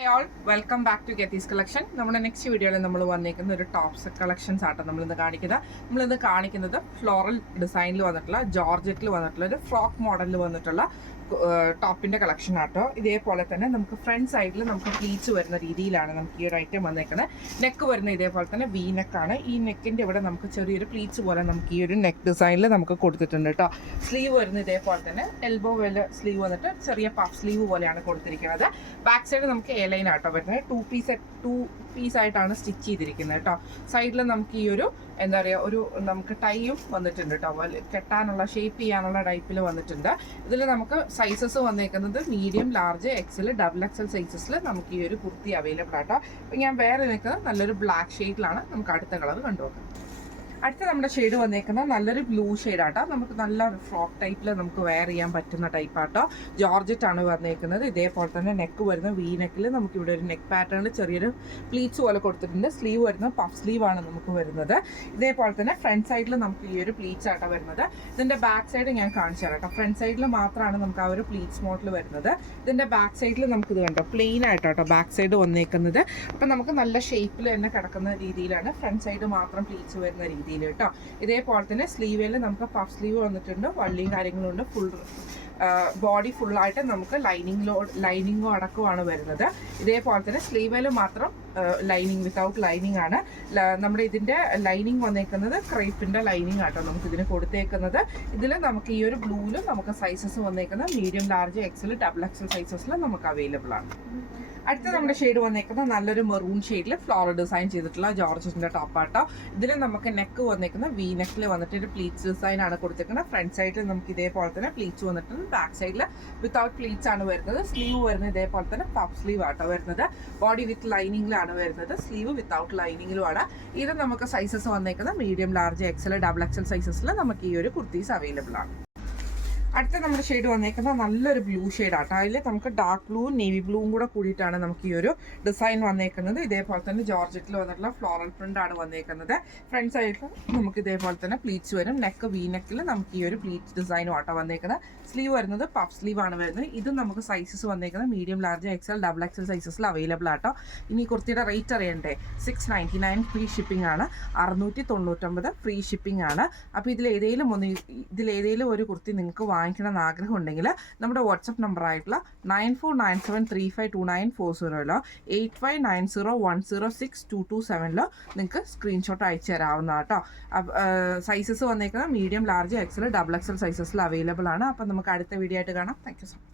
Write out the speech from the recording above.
Hi all, welcome back to Getty's Collection. നമ്മുടെ next വീഡിയോയിൽ നമ്മൾ വന്നിരിക്കുന്ന ഒരു ടോപ്സ് കളക്ഷൻസ് ആട്ടോ നമ്മളിന്ന് കാണിക്കുന്നത് ഫ്ലോറൽ ഡിസൈനിൽ വന്നിട്ടുള്ള ജോർജറ്റിൽ വന്നിട്ടുള്ള ഒരു ഫ്രോക്ക് മോഡലിൽ വന്നിട്ടുള്ള ടോപ്പിന്റെ കളക്ഷൻ ആട്ടോ. ഇതേപോലെ തന്നെ നമുക്ക് ഫ്രണ്ട് സൈഡിൽ നമുക്ക് പ്ലീറ്റ്സ് വരുന്ന രീതിയിലാണ് നമുക്ക് ഈ ഒരു ഐറ്റം വന്നേക്കുന്നത്. നെക്ക് വരുന്ന ഇതേപോലെ തന്നെ വി നെക്കാണ്. ഈ നെക്കിന്റെ ഇവിടെ നമുക്ക് ചെറിയൊരു പ്ലീറ്റ്സ് പോലെ നമുക്ക് ഈ ഒരു നെക്ക് ഡിസൈനിൽ നമുക്ക് കൊടുത്തിട്ടുണ്ട് കേട്ടോ. സ്ലീവ് വരുന്ന ഇതേപോലെ തന്നെ എൽബോ വെല് സ്ലീവ് വന്നിട്ട് ചെറിയ പഫ് സ്ലീവ് പോലെയാണ് കൊടുത്തിരിക്കുന്നത്. ബാക്ക് സൈഡ് നമുക്ക് എ ലൈൻ ആട്ടോ വരുന്നത്. ടു പീസ് ആയിട്ടാണ് സ്റ്റിച്ച് ചെയ്തിരിക്കുന്നത് കേട്ടോ. സൈഡിൽ നമുക്ക് ഈ ഒരു എന്താ പറയുക ഒരു നമുക്ക് ടൈയും വന്നിട്ടുണ്ട് കേട്ടോ. കെട്ടാനുള്ള ഷേപ്പ് ചെയ്യാനുള്ള ടൈപ്പിൽ വന്നിട്ടുണ്ട്. ഇതിൽ നമുക്ക് സൈസസ് വന്നേക്കുന്നത് medium, large, XL, double XL സൈസസിൽ നമുക്ക് ഈ ഒരു കുർത്തി അവൈലബിൾ ആട്ടോ. അപ്പം ഞാൻ വേറെ നിൽക്കുന്നത് നല്ലൊരു ബ്ലാക്ക് ഷെയ്ഡിലാണ്. നമുക്ക് അടുത്ത കളർ കണ്ടുനോക്കാം. അടുത്ത നമ്മുടെ ഷെയ്ഡ് വന്നേക്കുന്നത് നല്ലൊരു ബ്ലൂ ഷെയ്ഡാട്ടോ. നമുക്ക് നല്ല ഫ്രോക്ക് ടൈപ്പിൽ നമുക്ക് വെയർ ചെയ്യാൻ പറ്റുന്ന ടൈപ്പാട്ടോ. ജോർജറ്റ് ആണ് വന്നേക്കുന്നത്. ഇതേപോലെ തന്നെ നെക്ക് വരുന്ന വി നെക്കിൽ നമുക്ക് ഇവിടെ ഒരു നെക്ക് പാറ്റേണിൽ ചെറിയൊരു പ്ലീറ്റ്സ് പോലെ കൊടുത്തിട്ടുണ്ട്. സ്ലീവ് വരുന്ന പഫ് സ്ലീവ് ആണ് നമുക്ക് വരുന്നത്. ഇതേപോലെ തന്നെ ഫ്രണ്ട് സൈഡിൽ നമുക്ക് ഈ ഒരു പ്ലീറ്റ്സ് ആട്ടോ വരുന്നത്. ഇതിന്റെ ബാക്ക് സൈഡ് ഞാൻ കാണിച്ചു തരാം കേട്ടോ. ഫ്രണ്ട് സൈഡിൽ മാത്രമാണ് നമുക്ക് ആ ഒരു പ്ലീറ്റ്സ് മോഡൽ വരുന്നത്. ഇതിന്റെ ബാക്ക് സൈഡിൽ നമുക്ക് ഇത് കണ്ടോ പ്ലെയിൻ ആയിട്ടോ ബാക്ക് സൈഡ് വന്നേക്കുന്നത്. അപ്പം നമുക്ക് നല്ല ഷേപ്പിൽ തന്നെ കിടക്കുന്ന രീതിയിലാണ് ഫ്രണ്ട് സൈഡ് മാത്രം പ്ലീറ്റ്സ് വരുന്ന രീതി കേട്ടോ. ഇതേപോലെ തന്നെ സ്ലീവിൽ നമുക്ക് പഫ് സ്ലീവ് വന്നിട്ടുണ്ട്, വള്ളിയും കാര്യങ്ങളും ഉണ്ട്. ഫുൾ ബോഡി ഫുള്ളായിട്ട് നമുക്ക് ലൈനിങ്ങോ അടക്കമാണ് വരുന്നത്. ഇതേപോലെ തന്നെ സ്ലീവിൽ മാത്രം ലൈനിങ് വിത്തൗട്ട് ലൈനിങ് ആണ്. നമ്മുടെ ഇതിന്റെ ലൈനിങ് വന്നേക്കുന്നത് ക്രേപ്പിന്റെ ലൈനിങ് ആട്ടോ നമുക്ക് ഇതിന് കൊടുത്തേക്കുന്നത്. ഇതിൽ നമുക്ക് ഈ ഒരു ബ്ലൂവിലും നമുക്ക് സൈസസ് വന്നേക്കുന്നത് medium, large, XL, double XL സൈസസിൽ നമുക്ക് അവൈലബിൾ ആണ്. അടുത്ത നമ്മുടെ ഷെയ്ഡ് വന്നേക്കുന്നത് നല്ലൊരു മെറൂൺ ഷെയ്ഡിൽ ഫ്ലോറൽ ഡിസൈൻ ചെയ്തിട്ടുള്ള ജോർജറ്റിന്റെ ടോപ്പാട്ടോ. ഇതിൽ നമുക്ക് നെക്ക് വന്നേക്കുന്ന വി നെക്കിൽ വന്നിട്ട് ഒരു പ്ലീറ്റ്സ് ഡിസൈൻ ആണ് കൊടുത്തേക്കുന്നത്. ഫ്രണ്ട് സൈഡിൽ നമുക്ക് ഇതേപോലെ തന്നെ പ്ലീറ്റ്സ് വന്നിട്ടുണ്ട്. ബാക്ക് സൈഡിൽ വിത്തൗട്ട് പ്ലീറ്റ്സ് ആണ് വരുന്നത്. സ്ലീവ് വരുന്നത് ഇതേപോലെ തന്നെ പഫ് സ്ലീവ് ആട്ടോ വരുന്നത്. ബോഡി വിത്ത് ലൈനിങ്ങിലാണ് വരുന്നത്. സ്ലീവ് വിത്തൗട്ട് ലൈനിങ്ങിലുമാണ്. ഇത് നമുക്ക് സൈസസ് വന്നേക്കുന്നത് medium, large, XL, double XL സൈസസിൽ നമുക്ക് ഈ ഒരു കുർത്തീസ് അവൈലബിൾ ആണ്. അടുത്ത നമ്മുടെ ഷെയ്ഡ് വന്നേക്കുന്നത് നല്ലൊരു ബ്ലൂ ഷെയ്ഡാട്ടോ. അതിൽ നമുക്ക് ഡാർക്ക് ബ്ലൂവും നേവി ബ്ലൂവും കൂടെ കൂടിയിട്ടാണ് നമുക്ക് ഈ ഒരു ഡിസൈൻ വന്നേക്കുന്നത്. ഇതേപോലെ തന്നെ ജോർജറ്റിൽ വന്നിട്ടുള്ള ഫ്ലോറൽ പ്രിന്റ് ആണ് വന്നേക്കുന്നത്. ഫ്രണ്ട് സൈഡിൽ നമുക്ക് ഇതേപോലെ തന്നെ പ്ലീറ്റ്സ് വരും. നെക്ക് വി നെക്കിൽ നമുക്ക് ഈ ഒരു പ്ലീറ്റ് ഡിസൈനും ആട്ടോ വന്നേക്കുന്നത്. സ്ലീവ് വരുന്നത് പഫ് സ്ലീവ് ആണ് വരുന്നത്. ഇതും നമുക്ക് സൈസസ് വന്നേക്കുന്നത് medium, large, XL, double XL സൈസസിൽ അവൈലബിൾ ആട്ടോ. ഇനി കുർത്തിയുടെ റേറ്റ് അറിയണ്ടേ? 699 ഫ്രീ ഷിപ്പിംഗ് ആണ്. 699 ഫ്രീ ഷിപ്പിംഗ് ആണ്. അപ്പോൾ ഇതിലേതെങ്കിലും ഒരു കുർത്തി നിങ്ങൾക്ക് വാങ്ങിക്കണമെന്ന് ആഗ്രഹം ഉണ്ടെങ്കിൽ നമ്മുടെ വാട്സപ്പ് നമ്പർ ആയിട്ടുള്ള 9497352940 8590106227 നിങ്ങൾക്ക് സ്ക്രീൻഷോട്ട് അയച്ചു തരാവുന്ന കേട്ടോ. സൈസസ് വന്നേക്കുന്നത് medium, large, XL, double XL സൈസസിൽ അവൈലബിൾ ആണ്. അപ്പം നമുക്ക് അടുത്ത വീഡിയോ ആയിട്ട് കാണാം. Thank you so much.